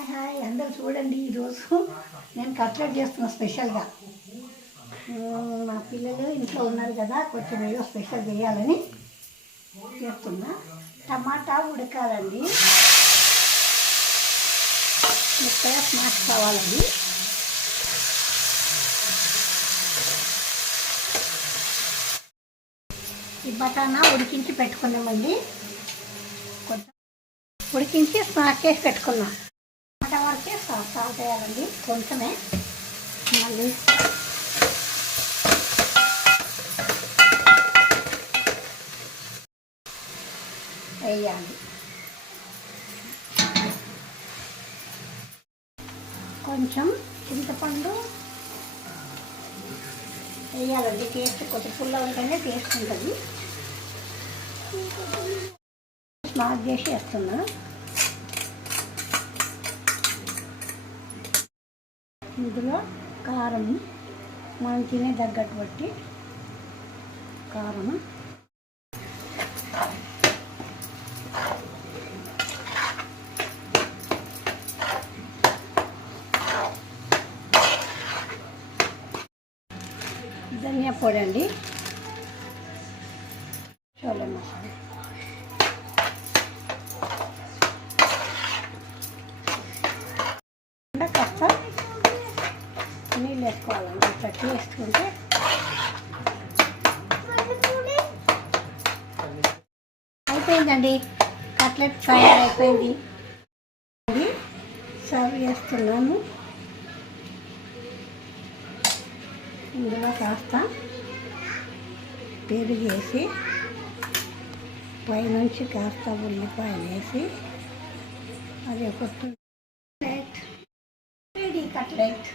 Hi hi అందరు చూడండి. ఈరోజు నేను కట్లెట్ చేస్తున్నా స్పెషల్గా. మా పిల్లలు ఇంట్లో ఉన్నారు కదా, కొంచెం ఏదో స్పెషల్ చేయాలని చేస్తున్నా. టమాటా ఉడకాలండి, మెత్తగా స్మాష్ కావాలండి. ఈ బటానా ఉడికించి పెట్టుకున్నామండి, కొంచెం ఉడికించి స్మాష్ చేసి పెట్టుకున్నాం. టమాటా వరకే సాల్ట్ వేయాలండి, కొంచెమే. మళ్ళీ వేయాలి, కొంచెం చింతపండు వేయాలండి. టేస్ట్ కొంచెం పుల్ల ఉంటేనే టేస్ట్ ఉంటుంది. స్మాష్ చేసి వేస్తున్నా. ఇందులో కారం మనం తినే తగ్గట్టు బట్టి కారం, ధనియా పొడి అండి, చోలే మసాలా, కాస్త నీళ్ళు వేసుకోవాలండి. ఇట్లా వేసుకుంటే అయిపోయిందండి, కట్లెట్ ఫ్రై అయిపోయింది. సర్వ్ చేస్తున్నాను. ఇందులో కాస్త పెరుగు వేసి, పైనుంచి కాస్త ఉల్లిపాయలు వేసి, అది ఒక కట్లెట్ రెడీ. కట్లెట్